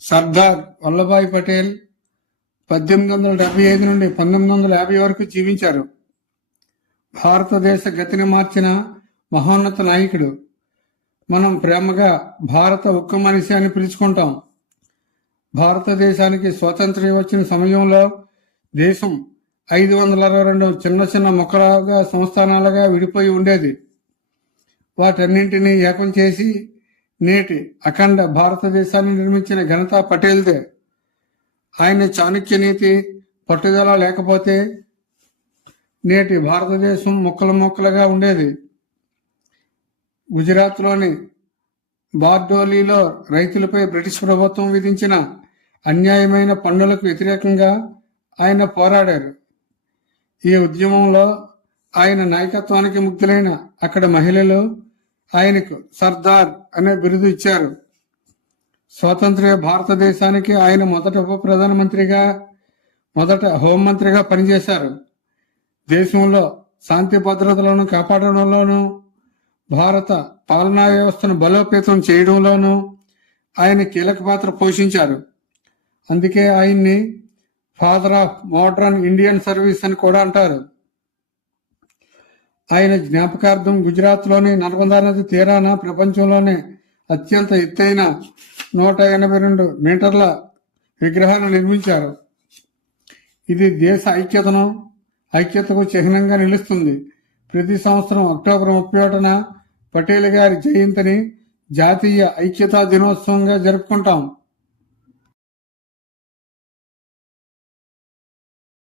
సర్దార్ వల్లభాయ్ పటేల్ పద్దెనిమిది వందల డెబ్బై ఐదు నుండి పంతొమ్మిది వందల యాభై వరకు జీవించారు. భారతదేశ గతిని మార్చిన మహోన్నత నాయకుడు. మనం ప్రేమగా భారత ఒక్క మనిషి అని పిలుచుకుంటాం. భారతదేశానికి స్వాతంత్ర్యం వచ్చిన సమయంలో దేశం ఐదు వందల అరవై రెండు చిన్న చిన్న మొక్కలుగా సంస్థానాలుగా విడిపోయి ఉండేది. వాటన్నింటినీ ఏకం చేసి నేటి అఖండ భారతదేశాన్ని నిర్మించిన ఘనత పటేల్దే. ఆయన చాణక్య నీతి పట్టుదల లేకపోతే నేటి భారతదేశం ముక్కలు ముక్కలుగా ఉండేది. గుజరాత్లోని బార్డోలీలో రైతులపై బ్రిటిష్ ప్రభుత్వం విధించిన అన్యాయమైన పన్నులకు వ్యతిరేకంగా ఆయన పోరాడారు. ఈ ఉద్యమంలో ఆయన నాయకత్వానికి ముగ్ధులైన అక్కడ మహిళలు ఆయనకు సర్దార్ అనే బిరుదు ఇచ్చారు. స్వాతంత్ర భారతదేశానికి ఆయన మొదట ఉప ప్రధానమంత్రిగా మొదట హోంమంత్రిగా పనిచేశారు. దేశంలో శాంతి భద్రతలను కాపాడడంలోనూ భారత పాలనా వ్యవస్థను బలోపేతం చేయడంలోనూ ఆయన కీలక పాత్ర పోషించారు. అందుకే ఆయన్ని father of modern Indian service అని కూడా అంటారు. ఆయన జ్ఞాపకార్థం గుజరాత్లోని నర్మదా నది తీరాన ప్రపంచంలోనే అత్యంత ఎత్తైన నూట ఎనభై రెండు మీటర్ల విగ్రహాన్ని నిర్మించారు. ఇది దేశ ఐక్యతను ఐక్యతకు చిహ్నంగా నిలుస్తుంది. ప్రతి సంవత్సరం అక్టోబర్ ముప్పై ఒకటిన పటేల్ గారి జయంతిని జాతీయ ఐక్యతా దినోత్సవంగా జరుపుకుంటాం.